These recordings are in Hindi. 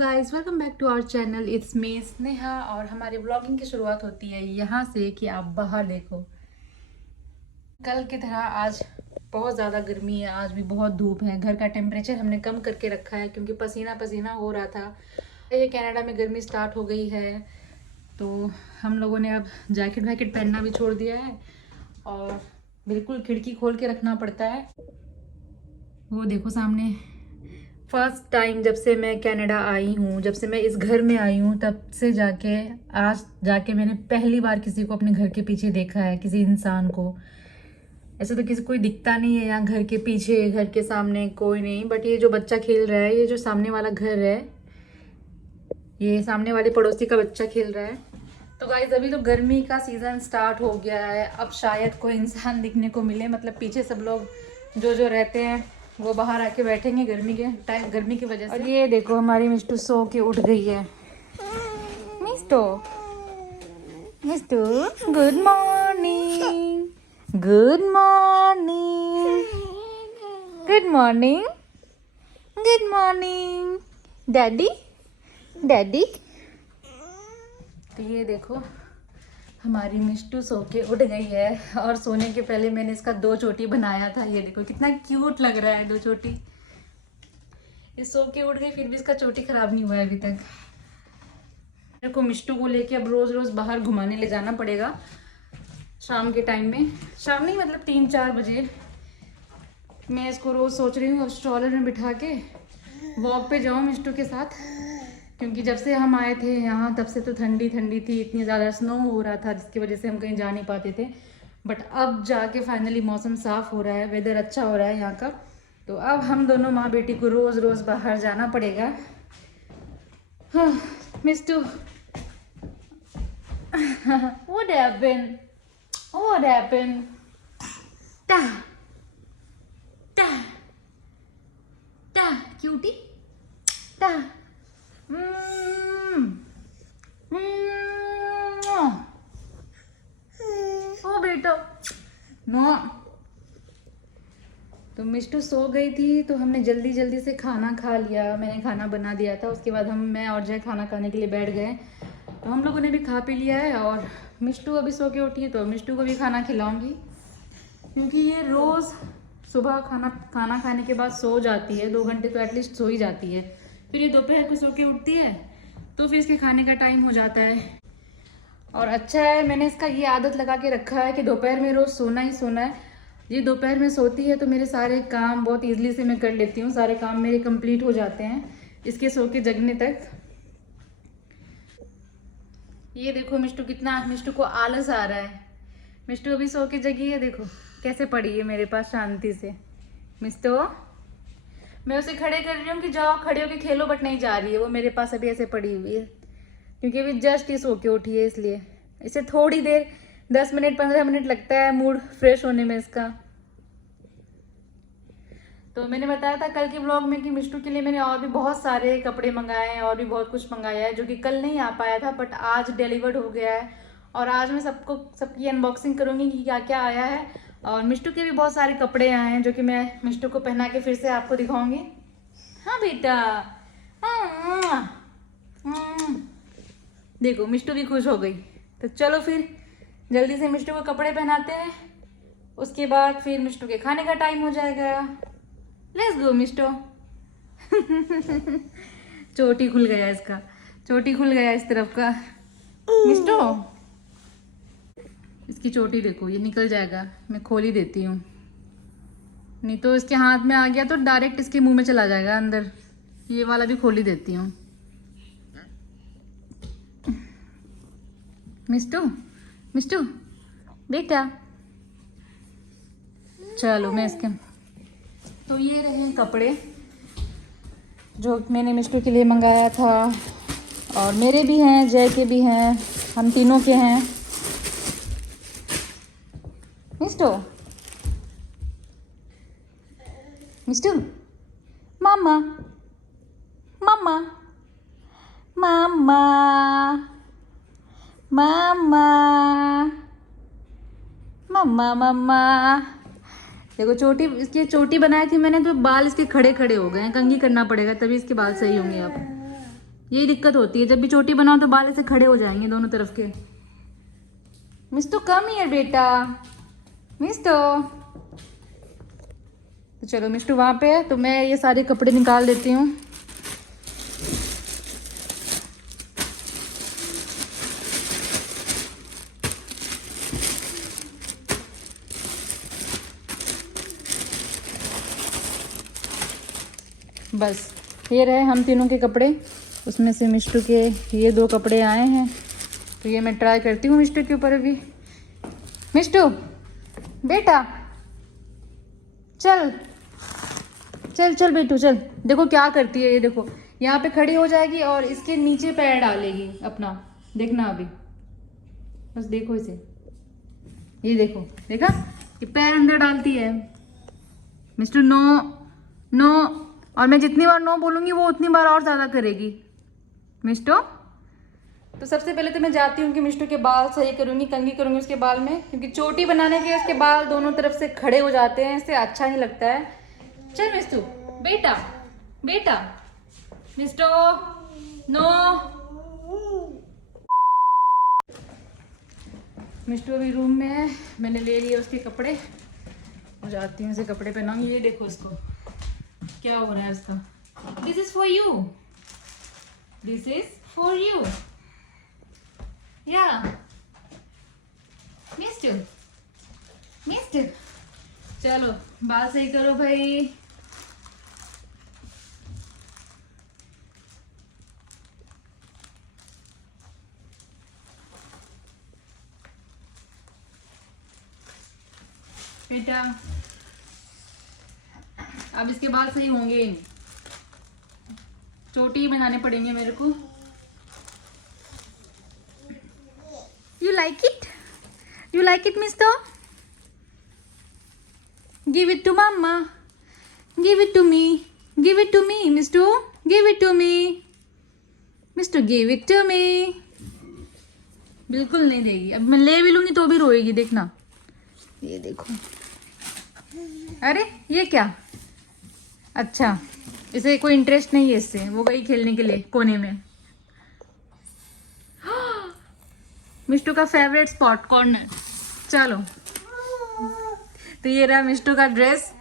Guys, welcome back to our channel. It's me Sneha. और हमारी व्लॉगिंग की शुरुआत होती है यहाँ से कि आप बाहर देखो। कल की तरह आज बहुत ज़्यादा गर्मी है, आज भी बहुत धूप है। घर का टेम्परेचर हमने कम करके रखा है क्योंकि पसीना पसीना हो रहा था। ये कनाडा में गर्मी स्टार्ट हो गई है तो हम लोगों ने अब जैकेट वैकेट पहनना भी छोड़ दिया है और बिल्कुल खिड़की खोल के रखना पड़ता है। वो देखो सामने, फर्स्ट टाइम जब से मैं कनाडा आई हूँ, जब से मैं इस घर में आई हूँ, तब से जाके आज जाके मैंने पहली बार किसी को अपने घर के पीछे देखा है, किसी इंसान को। ऐसे तो किसी कोई दिखता नहीं है यहाँ घर के पीछे, घर के सामने कोई नहीं। बट ये जो बच्चा खेल रहा है, ये जो सामने वाला घर है, ये सामने वाले पड़ोसी का बच्चा खेल रहा है। तो गाइस अभी तो गर्मी का सीज़न स्टार्ट हो गया है, अब शायद कोई इंसान दिखने को मिले। मतलब पीछे सब लोग जो रहते हैं वो बाहर आके बैठेंगे गर्मी की वजह से। और ये देखो हमारी मिस्टू सो के उठ गई है। Mistu Mistu good morning, good morning, good morning, good morning daddy, daddy. तो ये देखो हमारी मिस्टू सो के उठ गई है और सोने के पहले मैंने इसका 2 चोटी बनाया था। ये देखो कितना क्यूट लग रहा है 2 चोटी। ये सो के उठ गई फिर भी इसका चोटी खराब नहीं हुआ है अभी तक। मेरे को मिस्टू को लेके अब रोज रोज बाहर घुमाने ले जाना पड़ेगा शाम के टाइम में। शाम नहीं मतलब 3-4 बजे। मैं इसको रोज सोच रही हूँ अब स्ट्रॉलर में बिठा के वॉक पे जाऊँ मिस्टू के साथ, क्योंकि जब से हम आए थे यहाँ तब से तो ठंडी ठंडी थी, इतनी ज़्यादा स्नो हो रहा था जिसकी वजह से हम कहीं जा नहीं पाते थे। बट अब जाके फाइनली मौसम साफ़ हो रहा है, वेदर अच्छा हो रहा है यहाँ का। तो अब हम दोनों माँ बेटी को रोज़ रोज़ बाहर जाना पड़ेगा। हाँ मिस्टू what happened? What happened? Ta ta ta cutie ta ओ बेटा नो। तो मिस्टू सो गई थी तो हमने जल्दी जल्दी से खाना खा लिया। मैंने खाना बना दिया था, उसके बाद मैं और जय खाना खाने के लिए बैठ गए। तो हम लोगों ने भी खा पी लिया है और मिस्टू अभी सो के उठी है तो मिस्टू को भी खाना खिलाऊंगी, क्योंकि ये रोज़ सुबह खाना खाने के बाद सो जाती है। 2 घंटे तो एटलीस्ट सो ही जाती है। फिर ये दोपहर को सो के उठती है तो फिर इसके खाने का टाइम हो जाता है। और अच्छा है मैंने इसका ये आदत लगा के रखा है कि दोपहर में रोज़ सोना ही सोना है। ये दोपहर में सोती है तो मेरे सारे काम बहुत ईजिली से मैं कर लेती हूँ, सारे काम मेरे कंप्लीट हो जाते हैं इसके सो के जगने तक। ये देखो मिस्टू को आलस आ रहा है। मिस्टू अभी सो के जगी है, देखो कैसे पड़ी है मेरे पास शांति से। मिस्टू, मैं उसे खड़े कर रही हूँ कि जाओ खड़े होके खेलो, बट नहीं जा रही है। वो मेरे पास अभी ऐसे पड़ी हुई है क्योंकि अभी जस्ट ही सो के उठी है, इसलिए इसे थोड़ी देर 10 मिनट 15 मिनट लगता है मूड फ्रेश होने में इसका। तो मैंने बताया था कल के व्लॉग में कि मिस्टू के लिए मैंने और भी बहुत सारे कपड़े मंगाए हैं और भी बहुत कुछ मंगाया है जो कि कल नहीं आ पाया था, बट आज डिलीवर्ड हो गया है। और आज मैं सबकी अनबॉक्सिंग करूँगी कि क्या क्या आया है। और मिस्टू के भी बहुत सारे कपड़े आए हैं जो कि मैं मिस्टू को पहना के फिर से आपको दिखाऊंगी। हाँ बेटा, देखो मिस्टू भी खुश हो गई। तो चलो फिर जल्दी से मिस्टू को कपड़े पहनाते हैं, उसके बाद फिर मिस्टू के खाने का टाइम हो जाएगा। Let's go Mistu. चोटी खुल गया इसका, चोटी खुल गया इस तरफ का। मिस्टू इसकी चोटी देखो, ये निकल जाएगा, मैं खोल ही देती हूँ, नहीं तो इसके हाथ में आ गया तो डायरेक्ट इसके मुंह में चला जाएगा अंदर। ये वाला भी खोल ही देती हूँ। मिस्टू मिस्टू बेटा, चलो मैं इसके। तो ये रहे कपड़े जो मैंने मिस्टू के लिए मंगाया था, और मेरे भी हैं, जय के भी हैं, हम तीनों के हैं। मिस्टू मिस्टू मामा मामा मामा मामा मम्मा मम्मा। देखो इसकी चोटी बनाई थी मैंने तो बाल इसके खड़े खड़े हो गए हैं, कंघी करना पड़ेगा तभी इसके बाल सही होंगे अब। यही दिक्कत होती है, जब भी चोटी बनाओ तो बाल ऐसे खड़े हो जाएंगे दोनों तरफ के। मिस्टू कम हियर बेटा, मिस्टू। तो चलो मिस्टू वहाँ पे है, तो मैं ये सारे कपड़े निकाल देती हूँ। बस ये रहे हम तीनों के कपड़े, उसमें से मिस्टू के ये 2 कपड़े आए हैं, तो ये मैं ट्राई करती हूँ मिस्टू के ऊपर अभी। मिस्टू बेटा चल चल चल बेटू चल। देखो क्या करती है ये, देखो यहाँ पे खड़ी हो जाएगी और इसके नीचे पैर डालेगी अपना, देखना अभी, बस देखो इसे, ये देखो, देखा ये पैर अंदर डालती है। मिस्टू नो नो, और मैं जितनी बार नो बोलूँगी वो उतनी बार और ज़्यादा करेगी। मिस्टू तो सबसे पहले तो मैं जाती हूँ कि मिस्टू के बाल सही करूँगी, कंघी करूँगी उसके बाल में, क्योंकि चोटी बनाने के उसके बाल दोनों तरफ से खड़े हो जाते हैं, इससे अच्छा नहीं लगता है। चल मिस्टू बेटा बेटा, मिस्टू नो। मिस्टू अभी रूम में है, मैंने ले लिए उसके कपड़े, हो जाती हूँ उसे कपड़े पहनाऊंगी। ये देखो इसको क्या हो रहा है उसका। This is for you, this is for you, या मिस्टू मिस्टू। चलो बाल सही करो भाई। बेटा अब इसके बाद सही होंगे ही नहीं, चोटी बनाने पड़ेंगे मेरे को। You like it, you like it mister, give it to mamma, give it to me, give it to me mister, give it to me mister, give it to me. बिल्कुल नहीं देगी, अब मैं ले भी लूंगी तो भी रोएगी, देखना ये देखो। अरे ये क्या, अच्छा इसे कोई इंटरेस्ट नहीं है इससे, वो गई खेलने के लिए कोने में। मिस्टू का फेवरेट स्पॉट कॉर्नर। चलो तो ये रहा मिस्टू का ड्रेस।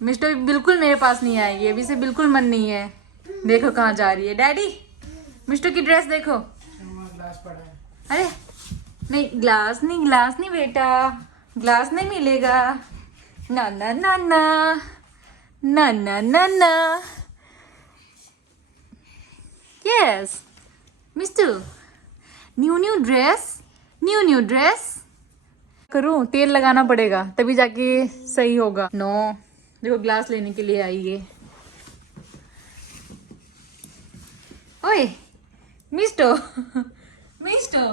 मिस्टू बिल्कुल मेरे पास नहीं आएगी अभी, से बिल्कुल मन नहीं है। देखो कहाँ जा रही है डैडी, मिस्टू की ड्रेस देखो। अरे नहीं ग्लास नहीं, ग्लास नहीं बेटा, ग्लास नहीं मिलेगा, ना ना ना ना ना ना ना ना। Yes Mistu, new new dress, new new dress. करूं, तेल लगाना पड़ेगा तभी जाके सही होगा। नो देखो ग्लास लेने के लिए आई है। ओए Mistu Mistu,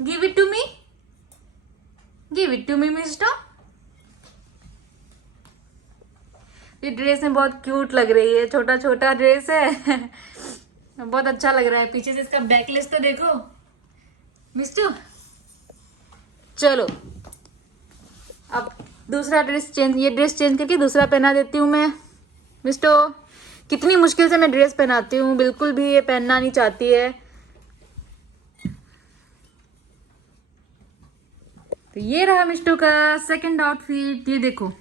give it to me, give it to me mister. ये ड्रेस में बहुत क्यूट लग रही है, छोटा छोटा ड्रेस है बहुत अच्छा लग रहा है। पीछे से इसका बैकलेस तो देखो मिस्टू। चलो अब दूसरा ड्रेस चेंज, ये ड्रेस चेंज करके दूसरा पहना देती हूँ मैं। मिस्टू कितनी मुश्किल से मैं ड्रेस पहनाती हूँ, बिल्कुल भी ये पहनना नहीं चाहती है। तो ये रहा मिस्टू का सेकंड आउटफिट। ये देखो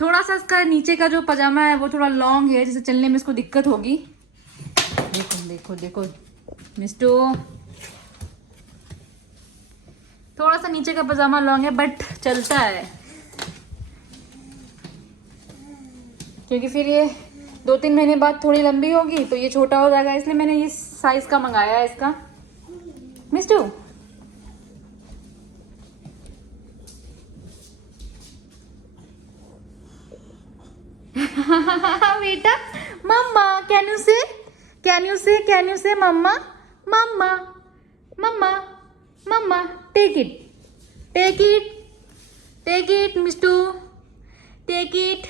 थोड़ा सा इसका नीचे का जो पजामा है वो थोड़ा लॉन्ग है, जिससे चलने में इसको दिक्कत होगी। देखो देखो देखो मिस्टू, थोड़ा सा नीचे का पजामा लॉन्ग है बट चलता है, क्योंकि फिर ये 2-3 महीने बाद थोड़ी लंबी होगी तो ये छोटा हो जाएगा, इसलिए मैंने इस साइज का मंगाया है इसका। मिस्टू बेटा मम्मा, can you say mama, mama mama mama, take it Mistu, take it,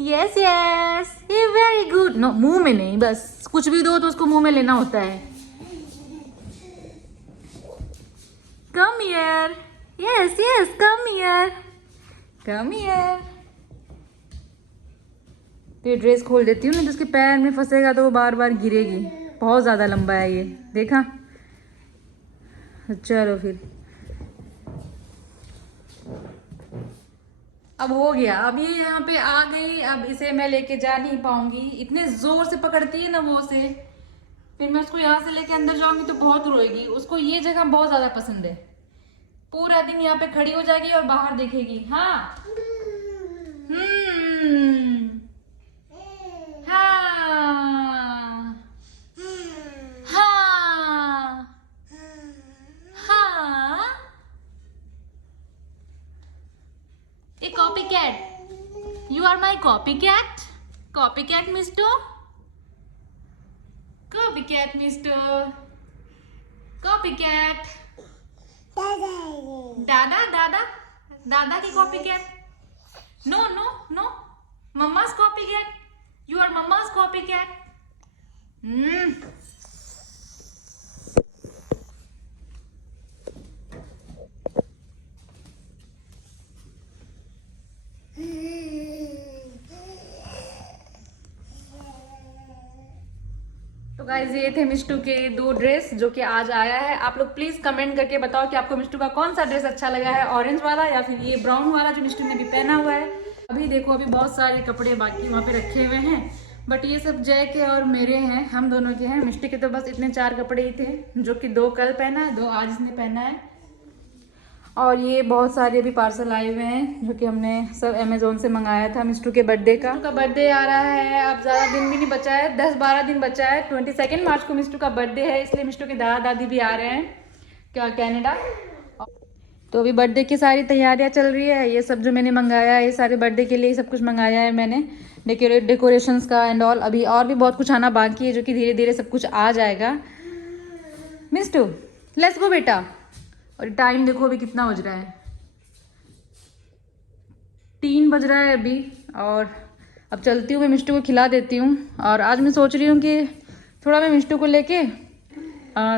yes yes, ये वेरी गुड। नो मुंह में नहीं, बस कुछ भी दो तो उसको मुंह में लेना होता है। Come here, yes yes, come here, come here. तो ये ड्रेस खोल देती हूँ, नहीं तो उसके पैर में फंसेगा तो वो बार बार गिरेगी। बहुत ज़्यादा लंबा है ये, देखा। चलो फिर अब हो गया। अब ये यहाँ पे आ गई, अब इसे मैं लेके जा नहीं पाऊंगी, इतने जोर से पकड़ती है ना वो उसे। फिर मैं उसको यहाँ से लेके अंदर जाऊंगी तो बहुत रोएगी। उसको ये जगह बहुत ज्यादा पसंद है, पूरा दिन यहाँ पे खड़ी हो जाएगी और बाहर देखेगी। हाँ हाँ हाँ हाँ। A copycat. You are my copycat. Copycat, mister. Copycat, mister. Copycat. Dada, dada. Dada की copycat. No, no, no. Mama's copycat. You are mama's copycat. तो गाइज ये थे मिष्टू के 2 ड्रेस जो कि आज आया है। आप लोग प्लीज कमेंट करके बताओ कि आपको मिष्टू का कौन सा ड्रेस अच्छा लगा है, ऑरेंज वाला या फिर ये ब्राउन वाला जो मिष्टू ने भी पहना हुआ है। अभी देखो, अभी बहुत सारे कपड़े बाकी वहाँ पे रखे हुए हैं, बट ये सब जय के और मेरे हैं, हम दोनों के हैं। मिष्टू के तो बस इतने 4 कपड़े ही थे, जो कि 2 कल पहना है, 2 आज इसने पहना है। और ये बहुत सारे अभी पार्सल आए हुए हैं जो कि हमने सब अमेजोन से मंगाया था मिष्टू के बर्थडे का। मिष्टू का बर्थडे आ रहा है, अब ज़्यादा दिन भी नहीं बचा है, 10-12 दिन बचा है। 22 मार्च को मिष्टू का बर्थडे है, इसलिए मिष्टू के दादा दादी भी आ रहे हैं क्या कनाडा। तो अभी बर्थडे की सारी तैयारियां चल रही है। ये सब जो मैंने मंगाया है, ये सारे बर्थडे के लिए सब कुछ मंगाया है मैंने, डेकोरेशंस का एंड ऑल। अभी और भी बहुत कुछ आना बाकी है जो कि धीरे धीरे सब कुछ आ जाएगा। मिष्टू लेट्स गो बेटा। और टाइम देखो अभी कितना बज रहा है, 3 बज रहा है अभी। और अब चलती हूँ, मैं मिष्टू को खिला देती हूँ। और आज मैं सोच रही हूँ कि थोड़ा मैं मिष्टू को लेके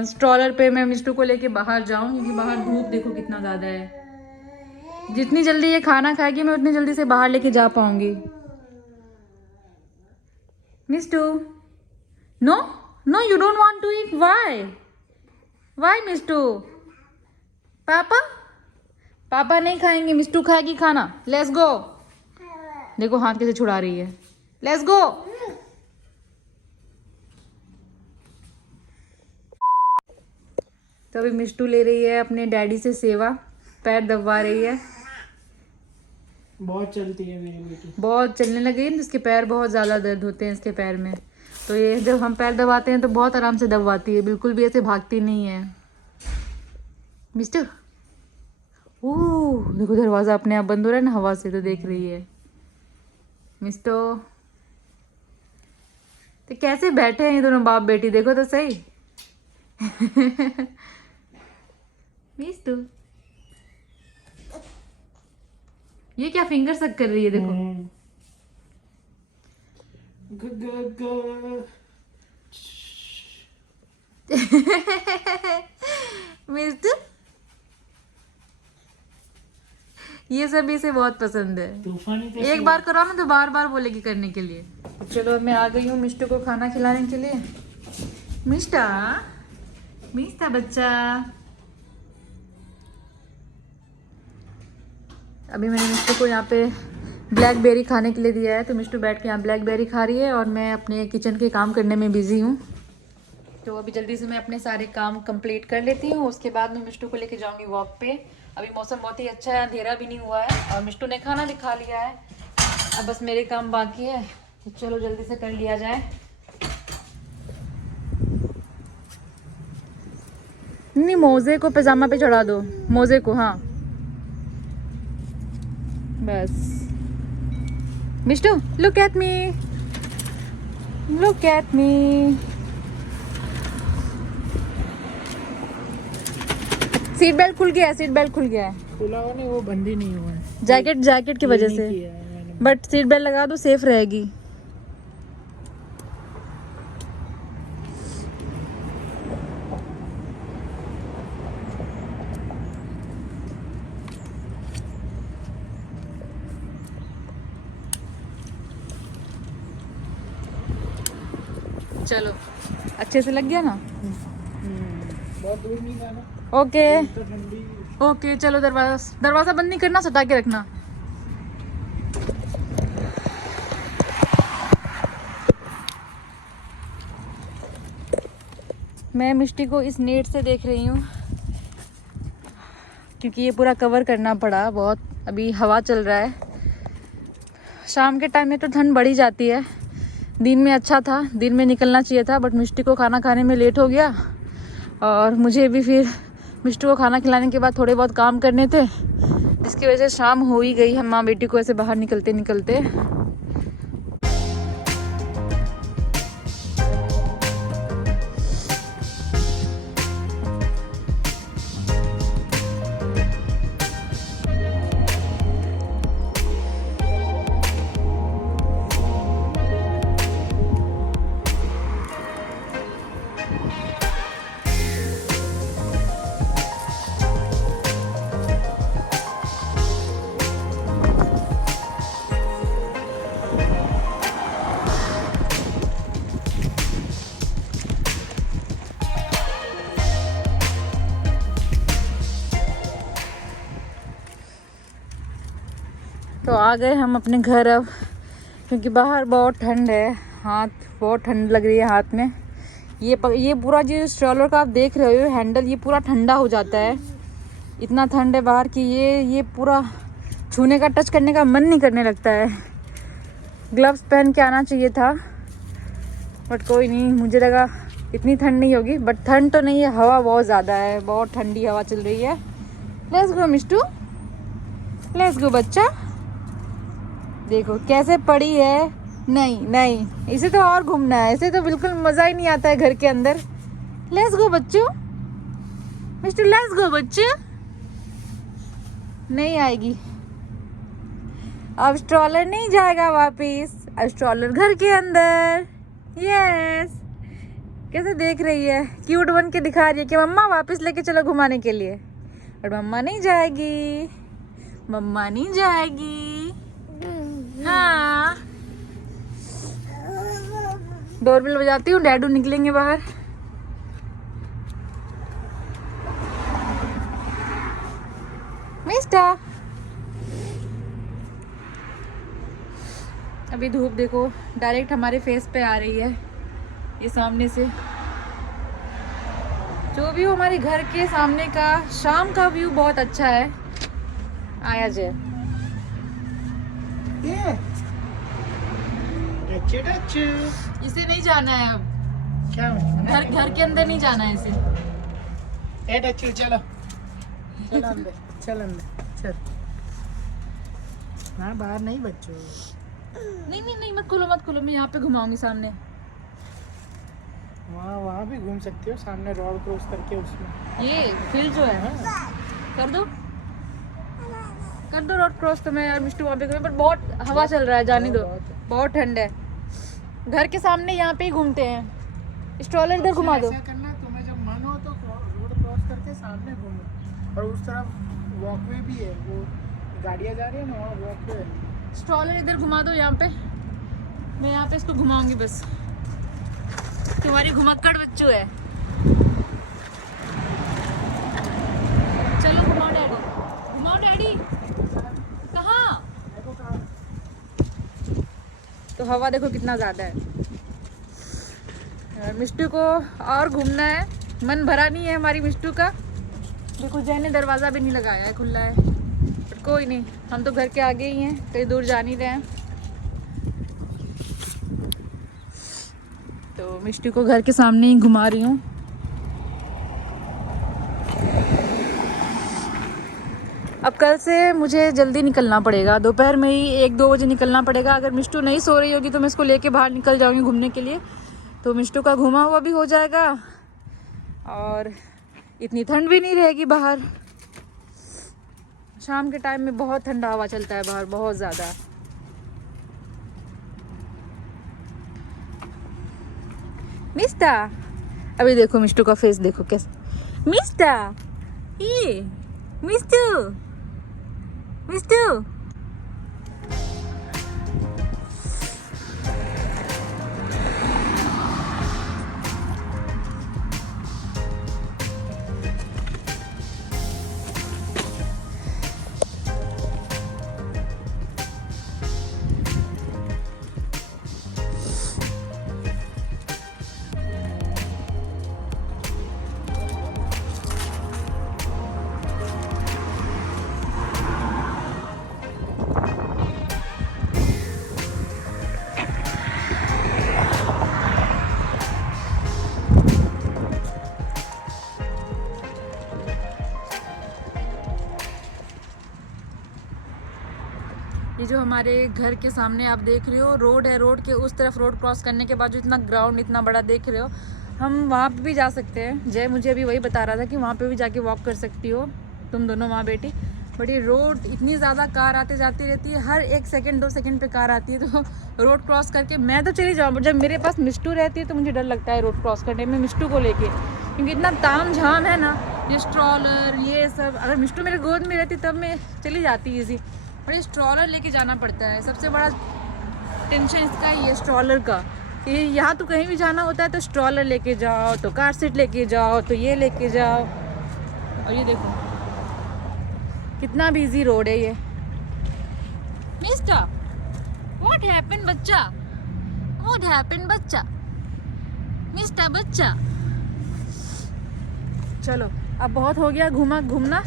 स्ट्रॉलर पे मैं मिष्टू को लेके बाहर जाऊँ, क्योंकि बाहर धूप देखो कितना ज़्यादा है। जितनी जल्दी ये खाना खाएगी मैं उतनी जल्दी से बाहर लेके जा पाऊँगी। Mishtu no no, you don't want to eat. Why Mishtu? पापा नहीं खाएंगे, मिष्टू खाएगी खाना। Let's go. देखो हाथ कैसे छुड़ा रही है। Let's go. तो अभी मिष्टू ले रही है अपने डैडी से सेवा, पैर दबवा रही है। बहुत चलती है मेरी बेटी, बहुत चलने लगी है, इसके पैर बहुत ज़्यादा दर्द होते हैं इसके पैर में। तो ये जब हम पैर दबाते हैं तो बहुत आराम से दबवाती है, बिल्कुल भी ऐसे भागती नहीं है। मिस्टर ओह देखो, दरवाजा अपने आप बंद हो रहा है ना हवा से, तो देख रही है। मिस्टर तो कैसे बैठे हैं ये दोनों बाप बेटी, देखो तो सही। मिस्टू ये क्या फिंगर सक कर रही है, देखो। मिस्टू ये सब इसे बहुत पसंद है। एक बार करो ना तो बार बार बोलेगी करने के लिए। चलो मैं आ गई हूँ मिष्टू को खाना खिलाने के लिए। मिष्टा मिष्टा बच्चा, अभी मैंने मिष्टू को यहाँ पे ब्लैकबेरी खाने के लिए दिया है, तो मिष्टू बैठ के यहाँ ब्लैकबेरी खा रही है और मैं अपने किचन के काम करने में बिजी हूँ। तो अभी जल्दी से मैं अपने सारे काम कंप्लीट कर लेती हूँ, उसके बाद मैं मिष्टू को लेके जाऊँगी वॉक पे। अभी मौसम बहुत ही अच्छा है, अंधेरा भी नहीं हुआ है और मिष्टू ने खाना भी खा लिया है। अब बस मेरे काम बाकी है, तो चलो जल्दी से कर लिया जाए। नहीं, मोजे को पजामा पे चढ़ा दो, मोजे को। हाँ बस। Mishtu look at me, look at me. Seat belt खुल गया है, सीट बेल्ट खुल गया है। खुला हुआ नहीं, वो बंद ही नहीं हुआ है। जैकेट की वजह से, बट सीट बेल्ट लगा दो, सेफ रहेगी। चलो अच्छे से लग गया ना? बहुत दूर नहीं जाना। ओके तो ठंडी। ओके चलो, दरवाजा बंद नहीं करना, सटा के रखना। मैं मिष्टी को इस नेट से देख रही हूँ क्योंकि ये पूरा कवर करना पड़ा बहुत। अभी हवा चल रहा है। शाम के टाइम में तो ठंड बढ़ ही जाती है। दिन में अच्छा था, दिन में निकलना चाहिए था, बट मिष्टी को खाना खाने में लेट हो गया और मुझे भी फिर मिष्टी को खाना खिलाने के बाद थोड़े बहुत काम करने थे, जिसकी वजह से शाम हो ही गई हम माँ बेटी को ऐसे बाहर निकलते निकलते। तो आ गए हम अपने घर अब, क्योंकि बाहर बहुत ठंड है। हाथ बहुत ठंड लग रही है हाथ में। ये पूरा जो स्ट्रॉलर का आप देख रहे हो हैंडल, ये पूरा ठंडा हो जाता है। इतना ठंड है बाहर कि ये पूरा छूने का, टच करने का मन नहीं करने लगता है। ग्लव्स पहन के आना चाहिए था, बट कोई नहीं। मुझे लगा इतनी ठंड नहीं होगी, बट ठंड तो नहीं है, हवा बहुत ज़्यादा है, बहुत ठंडी हवा चल रही है। Let's go Mishtu, let's go बच्चा। देखो कैसे पड़ी है। नहीं नहीं, इसे तो और घूमना है, इसे तो बिल्कुल मज़ा ही नहीं आता है घर के अंदर। Let's go Bachchu, mister let's go बच्चे। नहीं आएगी अब, स्ट्रॉलर नहीं जाएगा वापिस, अब स्ट्रॉलर घर के अंदर। यस, कैसे देख रही है, क्यूट बन के दिखा रही है कि मम्मा वापस लेके चलो घुमाने के लिए। और मम्मा नहीं जाएगी, मम्मा नहीं जाएगी। हाँ, डोरबेल बजाती हूँ, डैडू निकलेंगे बाहर। मिस्टर, अभी धूप देखो डायरेक्ट हमारे फेस पे आ रही है, ये सामने से। जो भी हो, हमारे घर के सामने का शाम का व्यू बहुत अच्छा है। आया जय, इसे नहीं जाना है अब, क्या घर के अंदर नहीं जाना है इसे। चलो चल अंदर, चल अंदर चल। हाँ बाहर नहीं बच्चों। नहीं नहीं नहीं, मत खोलो, मैं यहाँ पे घुमाऊंगी सामने। वहाँ भी घूम सकते हो, सामने रोड क्रॉस करके उसमें। ये फील्ड जो है कर दो रोड क्रॉस। तो मैं यार मिस्टू वहाँ पे पर बहुत हवा चल रहा है, जाने दो, बहुत ठंड है। घर के सामने यहाँ पे ही घूमते हैं। स्ट्रॉलर इधर घुमा दो। ऐसा करना, तुम्हें जब मन हो तो रोड क्रॉस करके सामने घूमो, और उस तरफ वॉकवे भी है, वो गाड़ियाँ जा रही है ना, वहाँ वॉकवे है। स्ट्रॉलर इधर घुमा दो यहाँ पे, मैं यहाँ पे इसको घुमाऊंगी बस। तुम्हारी घुमक्कड़ बच्चू है। चलो घुमाओ डैडी। कहाँ? तो हवा देखो कितना ज़्यादा है। मिष्टू को और घूमना है, मन भरा नहीं है हमारी मिष्टू का। देखो जय ने दरवाज़ा भी नहीं लगाया है, खुला है। बट कोई नहीं, हम तो घर के आगे ही हैं, कहीं दूर जा नहीं रहे हैं। तो मिष्टी को घर के सामने ही घुमा रही हूँ। अब कल से मुझे जल्दी निकलना पड़ेगा, दोपहर में ही 1-2 बजे निकलना पड़ेगा। अगर मिष्टू नहीं सो रही होगी तो मैं इसको लेके बाहर निकल जाऊँगी घूमने के लिए, तो मिष्टू का घुमा हुआ भी हो जाएगा और इतनी ठंड भी नहीं रहेगी बाहर। शाम के टाइम में बहुत ठंडा हवा चलता है बाहर, बहुत ज़्यादा। मिस्टा, अभी देखो मिष्टू का फेस देखो कैसे। मिस्टा, ये मिष्टू, हमारे घर के सामने आप देख रहे हो रोड है, रोड के उस तरफ रोड क्रॉस करने के बाद जो इतना ग्राउंड इतना बड़ा देख रहे हो, हम वहाँ पे भी जा सकते हैं। जय मुझे अभी वही बता रहा था कि वहाँ पे भी जाके वॉक कर सकती हो तुम दोनों माँ बेटी। बट ये रोड इतनी ज़्यादा कार आते जाती रहती है, हर 1 सेकंड 2 सेकंड पे कार आती है, तो रोड क्रॉस करके मैं तो चली जाऊँ, जब मेरे पास मिष्टू रहती है तो मुझे डर लगता है रोड क्रॉस करने में मिष्टू को लेके, क्योंकि इतना ताम झाम है ना, ये स्ट्रॉलर ये सब। अगर मिष्टू मेरे गोद में रहती तब मैं चली जाती ईजी, और ये स्ट्रॉलर लेके जाना पड़ता है। सबसे बड़ा टेंशन इसका ही है स्ट्रॉलर का, ये यहाँ तो कहीं भी जाना होता है तो स्ट्रॉलर लेके जाओ, तो कार सीट लेके जाओ, तो ये लेके जाओ। और ये देखो कितना बिजी रोड है ये। मिस्टर व्हाट हैपेंड बच्चा, व्हाट हैपेंड बच्चा, मिस्टर बच्चा। चलो अब बहुत हो गया घूमना,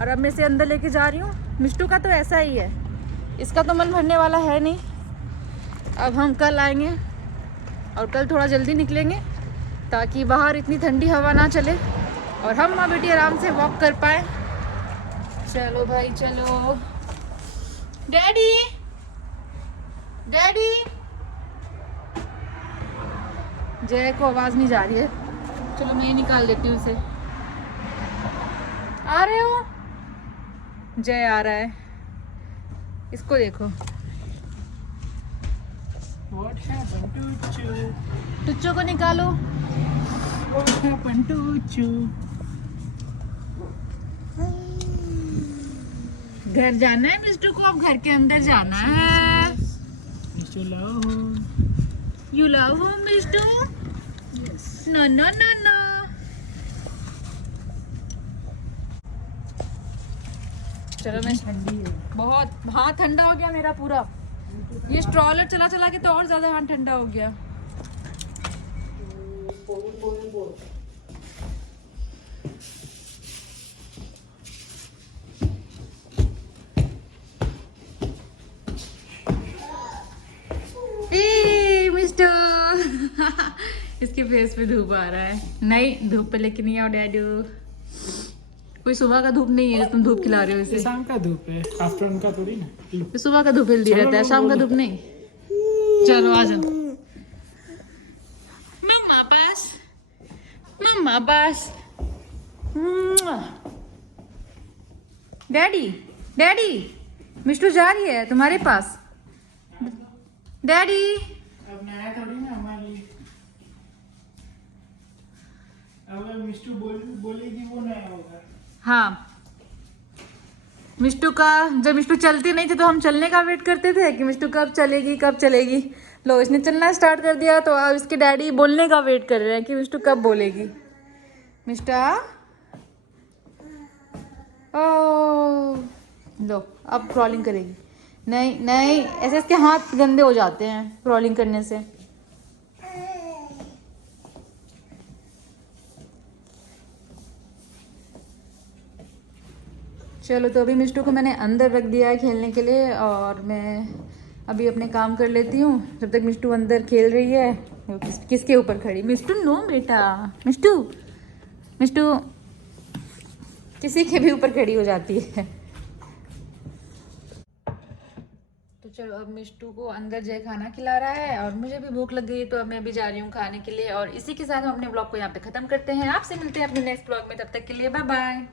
और अब मैं इसे अंदर लेके जा रही हूँ। मिष्टू का तो ऐसा ही है, इसका तो मन भरने वाला है नहीं। अब हम कल आएंगे और कल थोड़ा जल्दी निकलेंगे ताकि बाहर इतनी ठंडी हवा ना चले और हम माँ बेटी आराम से वॉक कर पाए। चलो भाई चलो। डैडी डैडी, जय को आवाज़ नहीं जा रही है, चलो मैं ही निकाल देती हूँ उसे। आ रहे हो? जय आ रहा है, इसको देखो। What happened to Chu? टुच्चो को निकालो। What happened to Chu? घर जाना है मिस्टू को, अब घर के अंदर जाना है। Mr. Lahu. You love Mistu? Yes. No no no no. चलो मैं ठंडी है। बहुत हाथ ठंडा हो गया मेरा पूरा, ये स्ट्रॉलर चला चला के तो और ज्यादा हाथ ठंडा हो गया। मिस्टर इसके फेस पे धूप आ रहा है। नहीं धूप पे लेके नहीं आओ डैडू, कोई सुबह का धूप नहीं है जो तुम धूप खिला रहे हो ये इसे। शाम का धूप है, आफ्टरनून का थोड़ी ना। ये सुबह का धूप हेल्दी रहता है, शाम का धूप नहीं। चलो आ जाओ मम्मा पास, मम्मा पास। डैडी डैडी, मिष्टू जा रही है तुम्हारे पास। डैडी अब नया थोड़ी ना हमारे लिए। अगर मिष्टू बोलेगी वो नया होगा। हाँ, मिष्टू का जब मिष्टू चलती नहीं थी तो हम चलने का वेट करते थे कि मिष्टू कब चलेगी कब चलेगी। लो इसने चलना स्टार्ट कर दिया तो अब इसके डैडी बोलने का वेट कर रहे हैं कि मिष्टू कब बोलेगी। मिष्टा ओ लो अब क्रॉलिंग करेगी। नहीं नहीं, ऐसे इसके हाथ गंदे हो जाते हैं क्रॉलिंग करने से। चलो तो अभी मिष्टू को मैंने अंदर रख दिया है खेलने के लिए, और मैं अभी अपने काम कर लेती हूँ जब तक मिष्टू अंदर खेल रही है। किसके ऊपर खड़ी? मिष्टू नो बेटा, मिष्टू मिष्टू किसी के भी ऊपर खड़ी हो जाती है। तो चलो अब मिष्टू को अंदर जय खाना खिला रहा है और मुझे भी भूख लग गई है, तो अब मैं भी जा रही हूँ खाने के लिए। और इसी के साथ हम अपने ब्लॉग को यहाँ पे खत्म करते हैं। आपसे मिलते हैं अपने नेक्स्ट ब्लॉग में, तब तक के लिए बाय बाय।